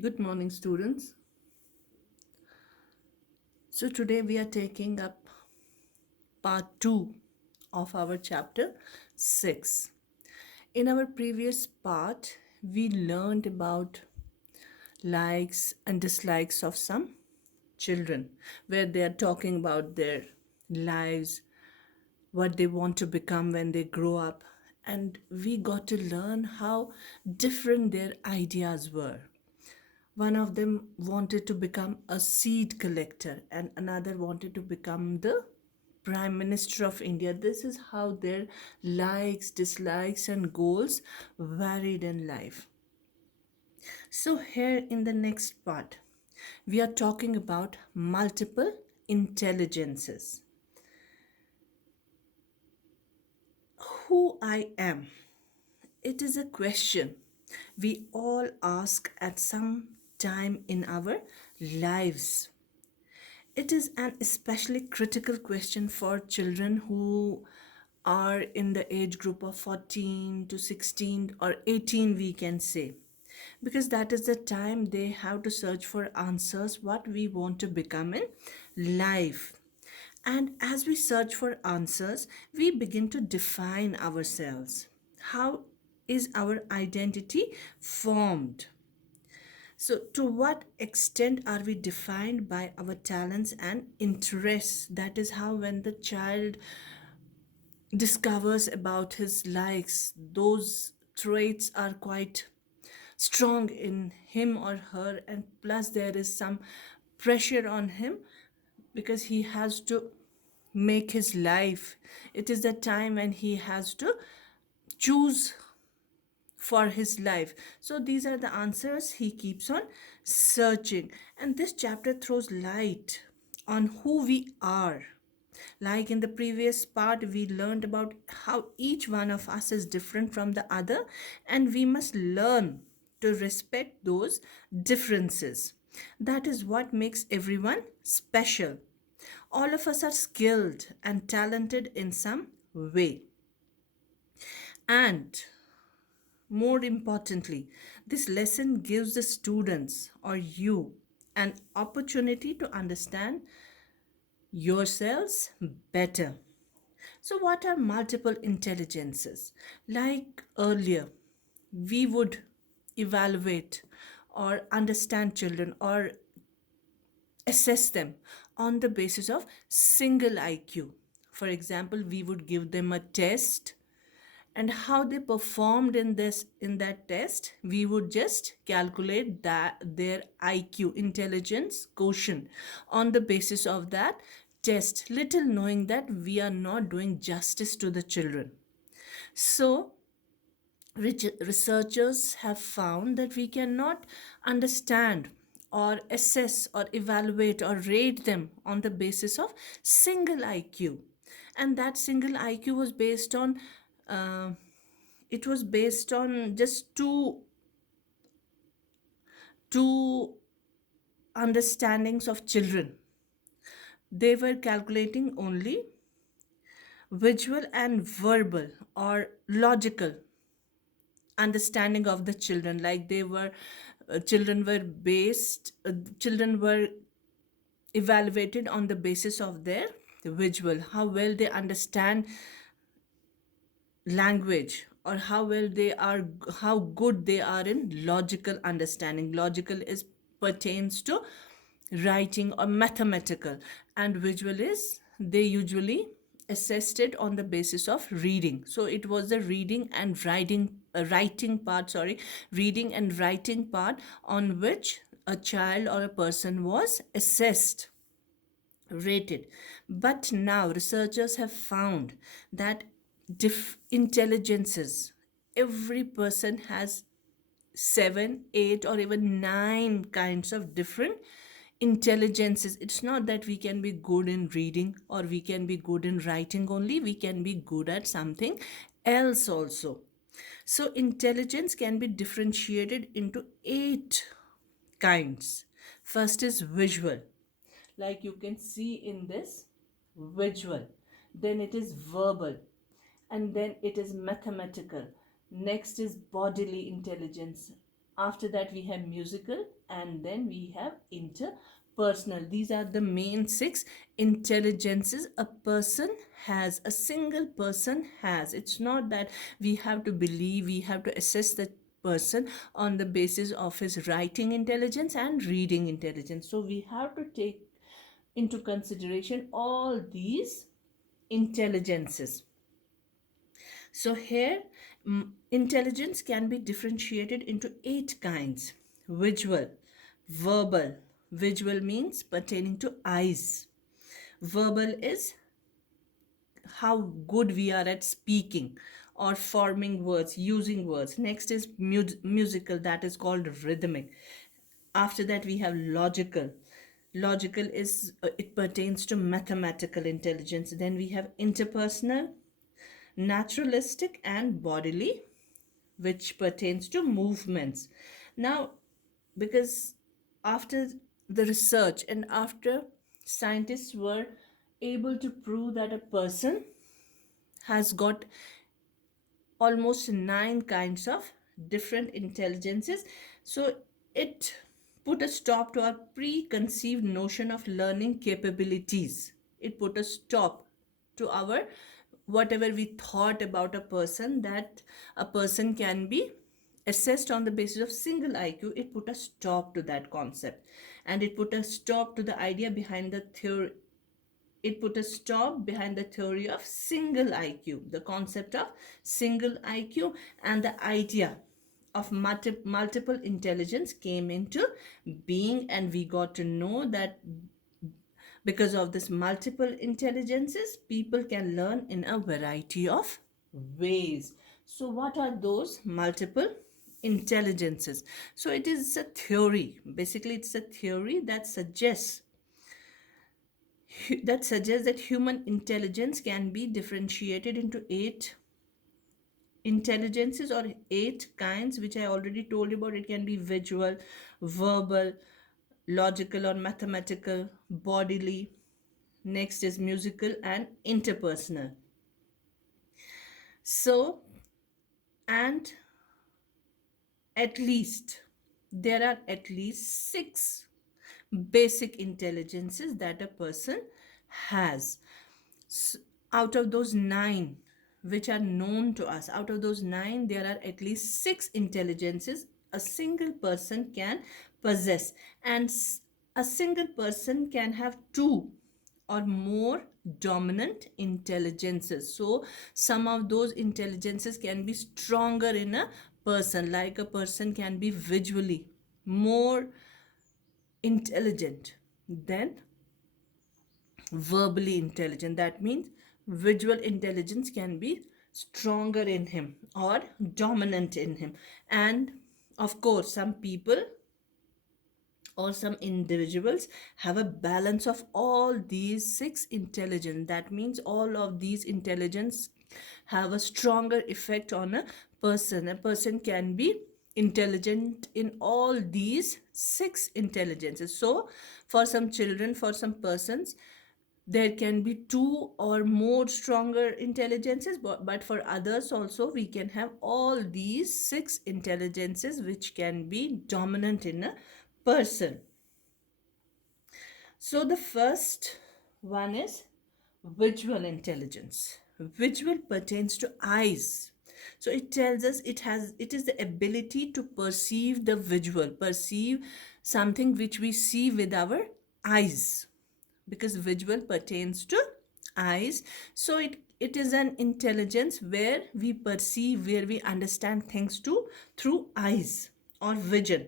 Good morning, students. So, today we are taking up part 2 of our chapter 6. In our previous part, we learned about likes and dislikes of some children, where they are talking about their lives, what they want to become when they grow up, and we got to learn how different their ideas were. One of them wanted to become a seed collector, and another wanted to become the Prime Minister of India. This is how their likes, dislikes, and goals varied in life. So, here in the next part, we are talking about multiple intelligences. Who I am? It is a question we all ask at some time in our lives. It is an especially critical question for children who are in the age group of 14 to 16 or 18, we can say. Because that is the time they have to search for answers what we want to become in life. And as we search for answers, we begin to define ourselves. How is our identity formed? So, to what extent are we defined by our talents and interests? That is how, when the child discovers about his likes, those traits are quite strong in him or her, and plus, there is some pressure on him because he has to make his life. It is the time when he has to choose for his life. So these are the answers he keeps on searching. And this chapter throws light on who we are. Like in the previous part, we learned about how each one of us is different from the other, and we must learn to respect those differences. That is what makes everyone special. All of us are skilled and talented in some way. And more importantly, this lesson gives the students or you an opportunity to understand yourselves better. So, what are multiple intelligences? Like earlier, we would evaluate or understand children or assess them on the basis of single IQ. For example, we would give them a test, and how they performed in that test, we would just calculate that their IQ, intelligence quotient, on the basis of that test, little knowing that we are not doing justice to the children. So researchers have found that we cannot understand or assess or evaluate or rate them on the basis of single IQ. And that single IQ was based on uh, it was based on just two understandings of children. They were calculating only visual and verbal or logical understanding of the children. Like they were children were evaluated on the basis of their visual, how well they understand language, or how good they are in logical understanding. Logical is pertains to writing or mathematical, and visual is they usually assessed it on the basis of reading. So it was the reading and writing part, sorry, reading and writing part, on which a child or a person was assessed, rated. But now researchers have found that intelligences, every person has seven, eight, or even nine kinds of different intelligences. It's not that we can be good in reading or we can be good in writing only, we can be good at something else also. So intelligence can be differentiated into eight kinds. First is visual, like you can see in this, visual. Then it is verbal, and then it is mathematical. Next is bodily intelligence, After that, we have musical, and then we have interpersonal. These are the main six intelligences a person has, a single person has. It's not that we have to believe, we have to assess the person on the basis of his writing intelligence and reading intelligence. So we have to take into consideration all these intelligences. So here, intelligence can be differentiated into eight kinds: visual, verbal. Visual means pertaining to eyes. Verbal is how good we are at speaking or forming words, using words. Next is musical, that is called rhythmic. After that, we have logical. Logical is it pertains to mathematical intelligence. Then we have interpersonal, naturalistic, and bodily, which pertains to movements. Now, because after the research and after scientists were able to prove that a person has got almost nine kinds of different intelligences, so it put a stop to our preconceived notion of learning capabilities. It put a stop to our whatever we thought about a person, that a person can be assessed on the basis of single IQ. It put a stop to that concept, and it put a stop to the idea behind the theory. It put a stop behind the theory of single IQ, the concept of single IQ, and the idea of multiple intelligence came into being. And we got to know that because of this multiple intelligences, people can learn in a variety of ways. So, what are those multiple intelligences? So, it is a theory. Basically, it's a theory that suggests that human intelligence can be differentiated into eight intelligences or eight kinds, which I already told you about. It can be visual, verbal, logical or mathematical, bodily. Next is musical and interpersonal. So, and at least there are at least six basic intelligences that a person has. Out of those nine which are known to us, out of those nine, there are at least six intelligences a single person can possess, and a single person can have two or more dominant intelligences. So, some of those intelligences can be stronger in a person, like a person can be visually more intelligent than verbally intelligent. That means visual intelligence can be stronger in him or dominant in him. And of course, some people or some individuals have a balance of all these six intelligence. That means all of these intelligence have a stronger effect on a person. A person can be intelligent in all these six intelligences. So for some children, for some persons, there can be two or more stronger intelligences, but for others also we can have all these six intelligences which can be dominant in a person. So the first one is visual intelligence. Visual pertains to eyes. So it tells us it is the ability to perceive the visual, perceive something which we see with our eyes, because visual pertains to eyes. So it is an intelligence where we perceive, where we understand things to through eyes or vision.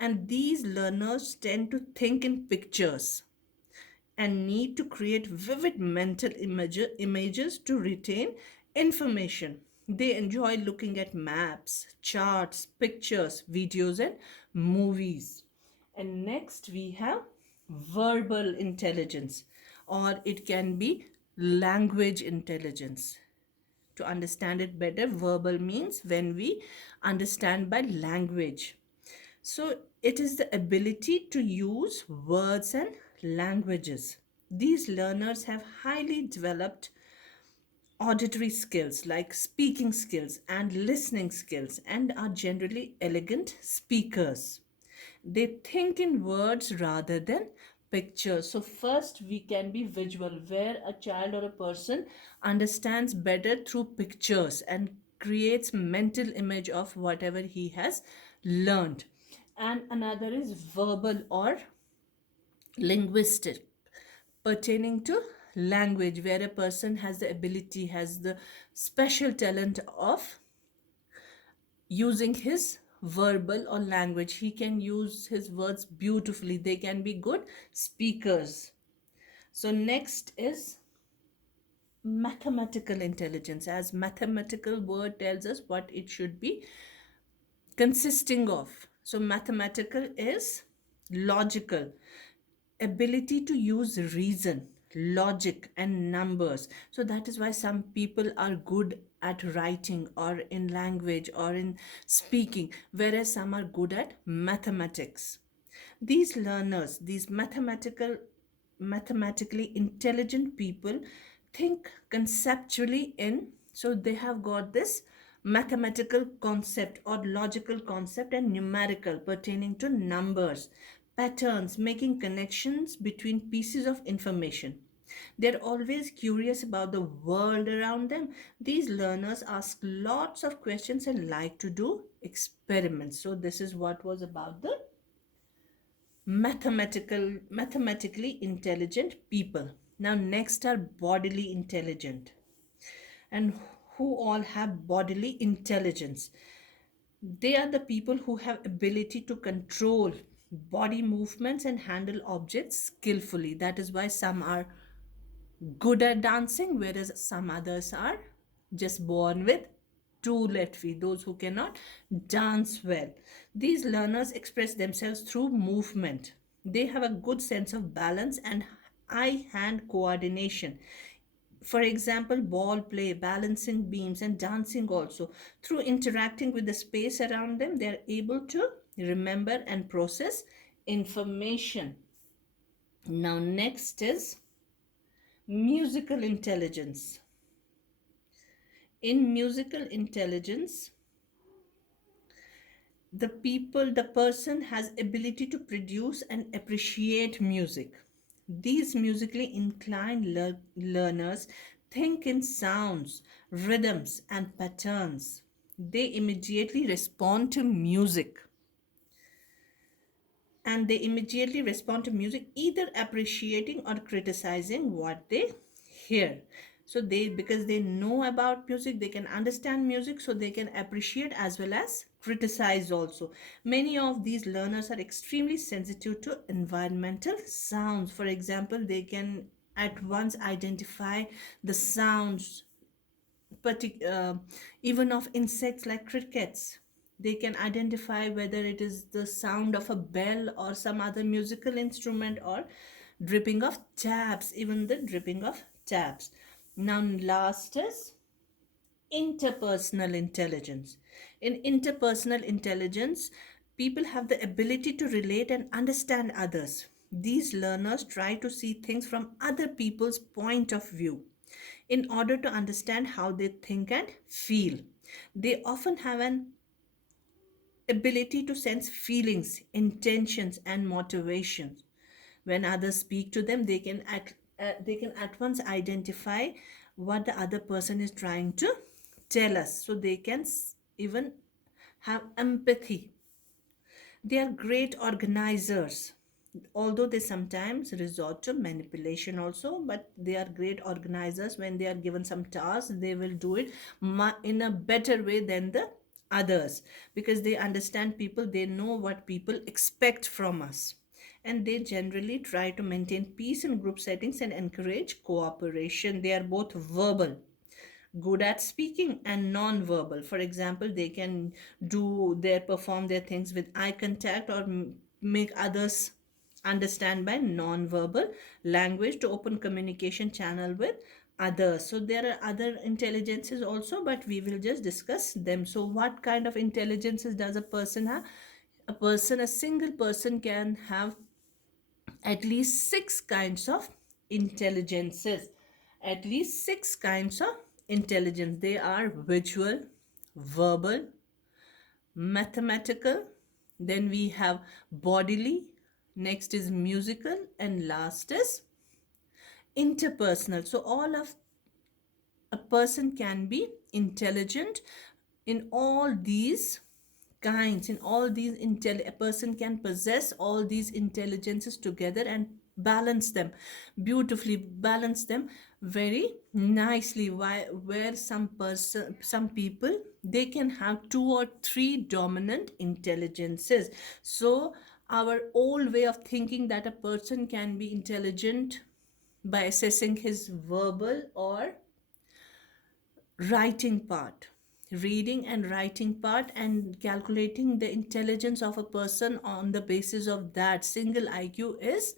And these learners tend to think in pictures and need to create vivid mental images to retain information. They enjoy looking at maps, charts, pictures, videos, and movies. And next, we have verbal intelligence, or it can be language intelligence. To understand it better, verbal means when we understand by language. So it is the ability to use words and languages. These learners have highly developed auditory skills like speaking skills and listening skills, and are generally elegant speakers. They think in words rather than pictures. So, first, we can be visual, where a child or a person understands better through pictures and creates mental image of whatever he has learned. And another is verbal or linguistic, pertaining to language, where a person has the ability, has the special talent of using his verbal or language. He can use his words beautifully. They can be good speakers. So next is mathematical intelligence. As mathematical word tells us what it should be consisting of. So mathematical is logical, ability to use reason, logic, and numbers. So that is why some people are good at writing or in language or in speaking, whereas some are good at mathematics. These learners, these mathematically intelligent people think conceptually in, so they have got this mathematical concept or logical concept and numerical pertaining to numbers, patterns, making connections between pieces of information. They're always curious about the world around them. These learners ask lots of questions and like to do experiments. So this is what was about the mathematically intelligent people. Now next are bodily intelligent, and who all have bodily intelligence. They are the people who have ability to control body movements and handle objects skillfully. That is why some are good at dancing, whereas some others are just born with two left feet, those who cannot dance well. These learners express themselves through movement. They have a good sense of balance and eye hand coordination. For example, ball play, balancing beams, and dancing also. Through interacting with the space around them, they are able to remember and process information. Now, next is musical intelligence. In musical intelligence, the person has ability to produce and appreciate music. These musically inclined learners think in sounds, rhythms, and patterns. They immediately respond to music, and they immediately respond to music, either appreciating or criticizing what they hear. So they, because they know about music, they can understand music, so they can appreciate as well as criticize also. Many of these learners are extremely sensitive to environmental sounds. For example, they can at once identify the sounds, even of insects like crickets. They can identify whether it is the sound of a bell or some other musical instrument, or dripping of taps, even the dripping of taps. Now, last is interpersonal intelligence. In interpersonal intelligence, people have the ability to relate and understand others. These learners try to see things from other people's point of view in order to understand how they think and feel. They often have an ability to sense feelings, intentions, and motivations. When others speak to them, they can at once identify what the other person is trying to tell us. So they can even have empathy. They are great organizers, although they sometimes resort to manipulation also, but they are great organizers. When they are given some task, they will do it in a better way than the others, because they understand people, they know what people expect from us, and they generally try to maintain peace in group settings and encourage cooperation. They are both verbal, good at speaking, and non-verbal. For example, they can perform their things with eye contact, or make others understand by non-verbal language to open communication channel with others. So there are other intelligences also, but we will just discuss them. So what kind of intelligences does a person have? A single person can have at least six kinds of intelligences. At least six kinds of intelligence. They are visual, verbal, mathematical, then we have bodily, next is musical, and last is interpersonal. So all of a person can be intelligent in all these kinds, in all these a person can possess all these intelligences together and balance them beautifully, balance them very nicely. Why, where some people, they can have two or three dominant intelligences. So our old way of thinking that a person can be intelligent by assessing his verbal or writing part, reading and writing part, and calculating the intelligence of a person on the basis of that single IQ is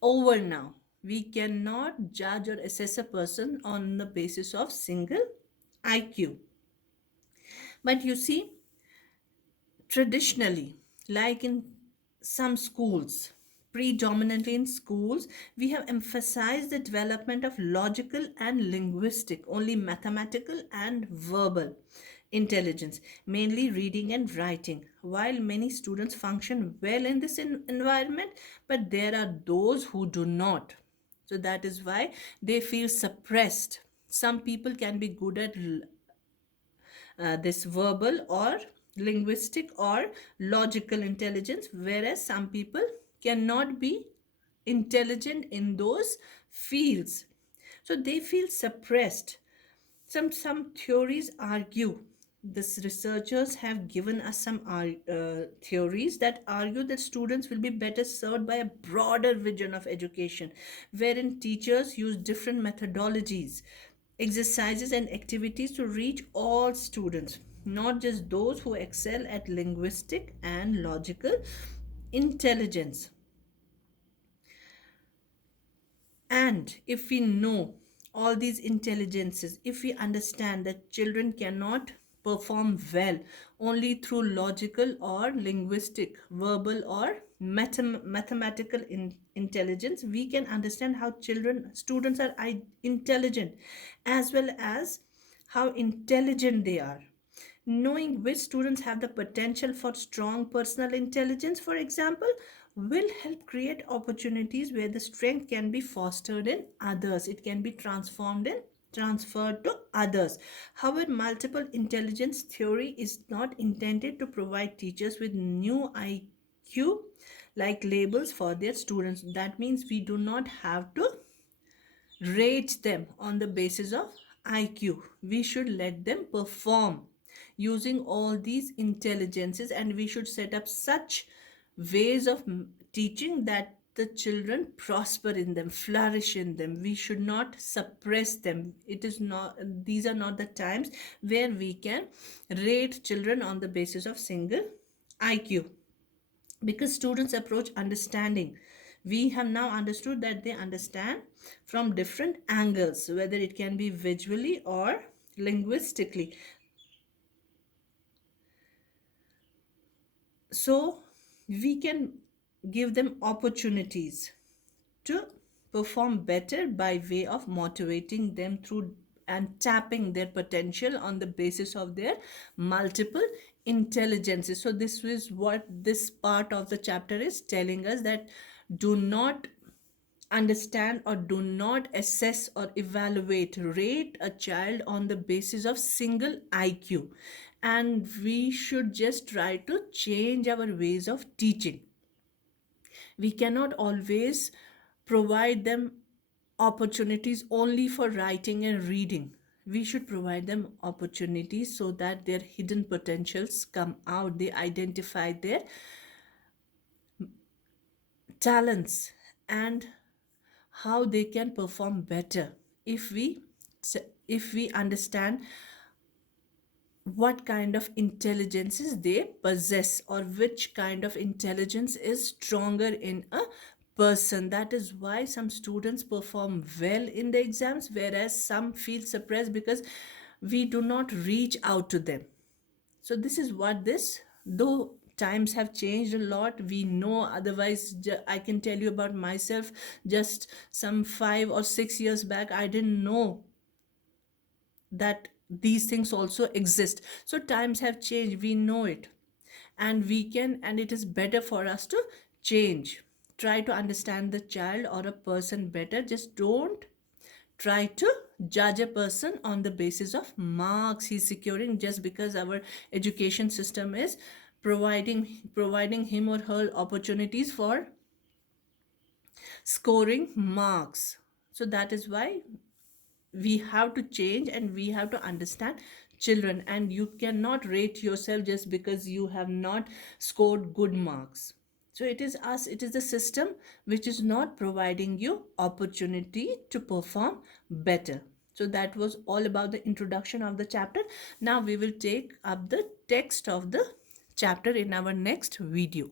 over now. We cannot judge or assess a person on the basis of single IQ. But you see, traditionally, like in some schools, predominantly in schools, we have emphasized the development of logical and linguistic, only mathematical and verbal intelligence, mainly reading and writing. While many students function well in this environment, but there are those who do not. So that is why they feel suppressed. Some people can be good at this verbal or linguistic or logical intelligence, whereas some people cannot be intelligent in those fields. So they feel suppressed. Some theories argue, this researchers have given us some theories that argue that students will be better served by a broader vision of education, wherein teachers use different methodologies, exercises and activities to reach all students, not just those who excel at linguistic and logical intelligence. And if we know all these intelligences, if we understand that children cannot perform well only through logical or linguistic, verbal or mathematical intelligence, we can understand how students are intelligent, as well as how intelligent they are. Knowing which students have the potential for strong personal intelligence, for example, will help create opportunities where the strength can be fostered in others. It can be transferred to others. However, multiple intelligence theory is not intended to provide teachers with new IQ like labels for their students. That means we do not have to rate them on the basis of IQ. We should let them perform using all these intelligences, and we should set up such ways of teaching that the children prosper in them, flourish in them. We should not suppress them. It is not, these are not the times where we can rate children on the basis of single IQ, because students approach understanding, we have now understood that they understand from different angles, whether it can be visually or linguistically. So we can give them opportunities to perform better by way of motivating them through and tapping their potential on the basis of their multiple intelligences. So this is what this part of the chapter is telling us, that do not understand or do not assess or evaluate, rate a child on the basis of single IQ. And we should just try to change our ways of teaching. We cannot always provide them opportunities only for writing and reading. We should provide them opportunities so that their hidden potentials come out. They identify their talents and how they can perform better. if we if we understand what kind of intelligences they possess, or which kind of intelligence is stronger in a person. That is why some students perform well in the exams, whereas some feel suppressed because we do not reach out to them. So this is what this, though times have changed a lot, we know, otherwise I can tell you about myself. Just some 5 or 6 years back, I didn't know that these things also exist. So times have changed, we know it, and we can, and it is better for us to change. Try to understand the child or a person better. Just don't try to judge a person on the basis of marks he's securing, just because our education system is providing him or her opportunities for scoring marks. So that is why we have to change, and we have to understand children, and you cannot rate yourself just because you have not scored good marks. So it is us, it is the system which is not providing you opportunity to perform better. So that was all about the introduction of the chapter. Now we will take up the text of the chapter in our next video.